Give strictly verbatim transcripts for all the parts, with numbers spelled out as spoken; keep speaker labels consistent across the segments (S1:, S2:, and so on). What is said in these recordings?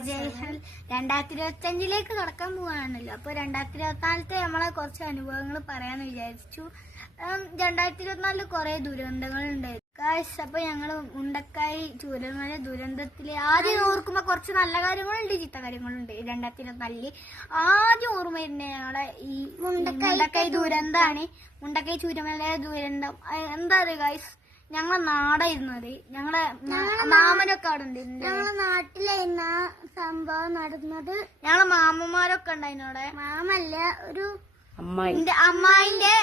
S1: വിജയങ്ങൾ രണ്ടായിരത്തി ഇരുപത്തി അഞ്ചിലേക്ക് കടക്കാൻ പോവാണല്ലോ. അപ്പൊ രണ്ടായിരത്തി ഇരുപത്തിനാലത്തെ നമ്മളെ കുറച്ച് അനുഭവങ്ങൾ പറയാന്ന് വിചാരിച്ചു. രണ്ടായിരത്തി ഇരുപത്തിനാലില് കുറെ ദുരന്തങ്ങൾ ഉണ്ടായിരുന്നു ഗായ്സ്. അപ്പൊ ഞങ്ങള് മുണ്ടക്കായി ചൂരൽമല ദുരന്തത്തില് ആദ്യം ഓർക്കുമ്പോ കുറച്ച് നല്ല കാര്യങ്ങളുണ്ട്, ചീത്ത കാര്യങ്ങളുണ്ട്. രണ്ടായിരത്തി ഇരുപത്തിനാലില് ആദ്യം ഓർമ്മ വരുന്നത് ഞങ്ങളെ ഈ മുണ്ടക്കായി ദുരന്താണ്. മുണ്ടക്കായി ചൂരൽമല ദുരന്തം എന്താ പറയുക ഗായ്സ്, ഞങ്ങളെ നാടായിരുന്നു അത്. ഞങ്ങളെ മാമനൊക്കെ അവിടെ ഉണ്ട്.
S2: ഞങ്ങളെ നാട്ടിലായിരുന്ന സംഭവം നടന്നത്.
S1: ഞങ്ങളെ മാമന്മാരൊക്കെ ഉണ്ടായിരുന്നു അവിടെ.
S2: മാമല്ല, ഒരു
S1: എന്റെ അമ്മായിന്റെ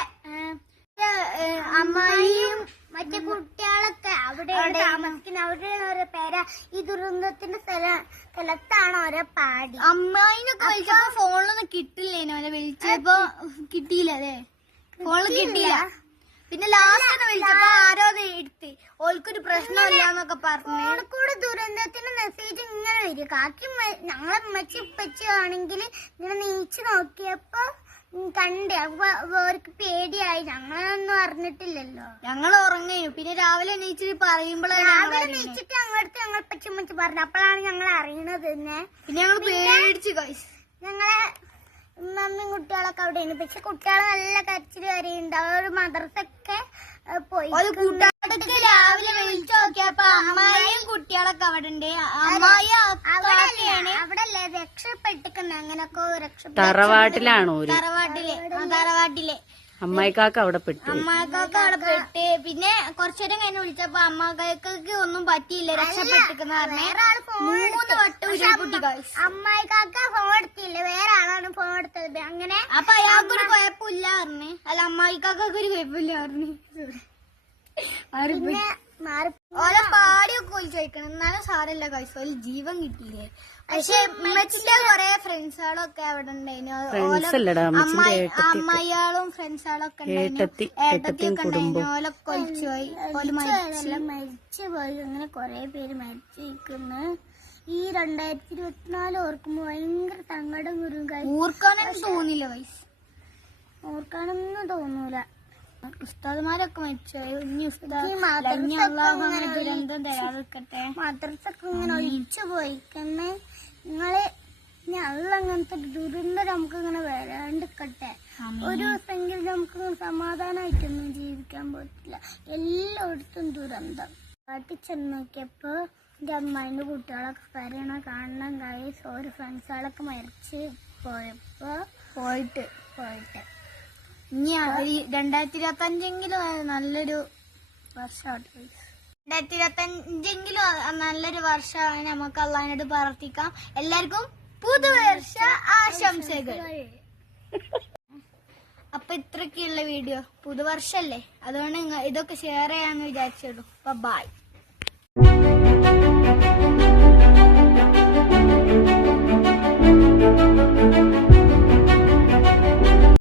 S2: അമ്മായിയും മറ്റേ കുട്ടികളൊക്കെ അവിടെ താമസിക്കുന്ന അവിടെയാണ് ഓരോ പേര. ഈ ദുരന്തത്തിന്റെ സ്ഥല സ്ഥലത്താണ് ഓരോ പാടി.
S1: അമ്മായിനൊക്കെ വിളിച്ചപ്പോ ഫോണിലൊന്നും കിട്ടില്ലേനോ, അവനെ വിളിച്ചപ്പോ കിട്ടിയില്ല. അതെ, ഫോണിൽ കിട്ടിയില്ല. പിന്നെ ലാസ്റ്റ് വിളിച്ചപ്പോ ആരോ എടുത്ത് ഓൾക്കൊരു പ്രശ്നമില്ലാന്നൊക്കെ പറഞ്ഞു.
S2: കൂടെ ദുരന്തത്തിന്റെ മെസ്സേജ് ഇങ്ങനെ വരും. കാക്കി ഞങ്ങളെ ഉമ്മച്ചി ഉപ്പച്ചി ആണെങ്കിൽ ഇങ്ങനെ നീച്ചു നോക്കിയപ്പോ കണ്ടേ, അപ്പൊ അവർക്ക് പേടിയായി. ഞങ്ങളൊന്നും അറിഞ്ഞിട്ടില്ലല്ലോ,
S1: ഞങ്ങൾ ഉറങ്ങും. പിന്നെ രാവിലെ എണീച്ചിട്ട് പറയുമ്പോഴാണ്
S2: രാവിലെ നീച്ചിട്ട് ഞങ്ങളടുത്ത് ഞങ്ങൾ ഉപ്പച്ചി ഉമ്മച്ചി പറഞ്ഞു. അപ്പോഴാണ് ഞങ്ങൾ അറിയണത് തന്നെ.
S1: പിന്നെ ഞങ്ങൾ പേടിച്ചു ഗൈസ്.
S2: ഞങ്ങളെ മമ്മിയും കുട്ടികളൊക്കെ അവിടെ ഉണ്ട്. പക്ഷെ കുട്ടികളെ നല്ല കരച്ചിൽ വരെയുണ്ട്. അവര് മദ്രസൊക്കെ പോയി.
S1: കൂട്ടുകാരൊക്കെ രാവിലെ വിളിച്ചു നോക്കിയപ്പോ അമ്മായിയും കുട്ടികളൊക്കെ അവിടെ ഉണ്ട്. അമ്മായി
S2: അവിടെ അല്ലേ രക്ഷപ്പെട്ടിട്ടുണ്ട്. അങ്ങനൊക്കെ രക്ഷപ്പെട്ടു.
S3: തറവാട്ടിലാണോ?
S1: തറവാട്ടിലെ തറവാട്ടിലെ
S3: അമ്മായിക്കാക്ക അവിടെ പെട്ടു.
S1: അമ്മായിക്കാക്ക അവിടെ പെട്ട്. പിന്നെ കുറച്ചേരം കഴിഞ്ഞ് വിളിച്ചപ്പോ അമ്മായിക്കാക്ക് ഒന്നും പറ്റിയില്ല, രക്ഷപ്പെട്ടിക്കുന്ന പറഞ്ഞേ. മൂന്ന് വട്ടം ഉരുൾപൊട്ടി ഗൈസ്.
S2: അമ്മായിക്കാക്ക ഫോൺ എടുത്തില്ല, വേറെ ആളാണ് ഫോൺ എടുത്തത്. അങ്ങനെ
S1: അപ്പൊ അയാൾക്കൊരു കുഴപ്പമില്ല പറഞ്ഞ്. അല്ല, അമ്മായിക്കാക്കൊക്കെ ഒരു കുഴപ്പമില്ല പറഞ്ഞ്.
S2: പിന്നെ മാറി
S1: ഓരോ പാടിയൊക്കെ ഒളിച്ചു ചോദിക്കണം. എന്നാലും സാരല്ല ഗൈസ്, ഒരു ജീവൻ കിട്ടിയില്ലേ. പക്ഷെ ഉമ്മച്ചിന്റെ കൊറേ ഫ്രണ്ട്സുകളൊക്കെ അവിടെ ഉണ്ടായിരുന്നു. അമ്മയാളും ഫ്രണ്ട്സുകളൊക്കെ ഏട്ടത്തിയൊക്കെ ഉണ്ടായിരുന്നു. ഓലൊക്കെ ഒളിച്ചു പോയി.
S2: മരിച്ചു പോയി. അങ്ങനെ കൊറേ പേര് മരിച്ചിരിക്കുന്നു. ഈ രണ്ടായിരത്തി ഇരുപത്തിനാല് ഓർക്കുമ്പോ ഭയങ്കര സങ്കടം വരും.
S1: ഓർക്കാനൊന്നും തോന്നില്ല ഗൈസ്,
S2: ഓർക്കാനൊന്നും തോന്നൂല.
S1: ഉസ്താദ്മാരൊക്കെ മരിച്ചുപോയി. ഇനി ദുരന്തം തരാതിരിക്കട്ടെ.
S2: മദ്രസൊക്കെ ഇങ്ങനെ ഒഴിച്ചു പോയിക്കന്നെ. നിങ്ങള് ഞങ്ങൾ അങ്ങനത്തെ ദുരന്തം നമുക്ക് ഇങ്ങനെ വരാണ്ടിരിക്കട്ടെ. ഒരു ദിവസമെങ്കിലും നമുക്ക് സമാധാനമായിട്ടൊന്നും ജീവിക്കാൻ പറ്റില്ല. എല്ലായിടത്തും ദുരന്തം. കാട്ടിൽ ചെന്ന് നോക്കിയപ്പോ എന്റെ അമ്മായിന്റെ കുട്ടികളൊക്കെ കരയണ കാണണം. ഗൈസ്, ഓരോ ഫ്രണ്ട്സുകളൊക്കെ മരിച്ച് പോയപ്പോ
S1: പോയിട്ട്
S2: പോയിട്ട്
S1: ഇനി രണ്ടായിരത്തി ഇരുപത്തി അഞ്ചെങ്കിലും നല്ലൊരു വർഷമായിട്ട് രണ്ടായിരത്തി ഇരുപത്തി അഞ്ചെങ്കിലും നല്ലൊരു വർഷമാണ്. നമുക്ക് അള്ളാഹിനോട് പ്രാർത്ഥിക്കാം. എല്ലാവർക്കും പുതുവർഷ ആശംസകൾ. അപ്പൊ ഇത്രയൊക്കെയുള്ള വീഡിയോ. പുതുവർഷല്ലേ, അതുകൊണ്ട് ഇതൊക്കെ ഷെയർ ചെയ്യാന്ന് വിചാരിച്ചോളൂ. ബൈ.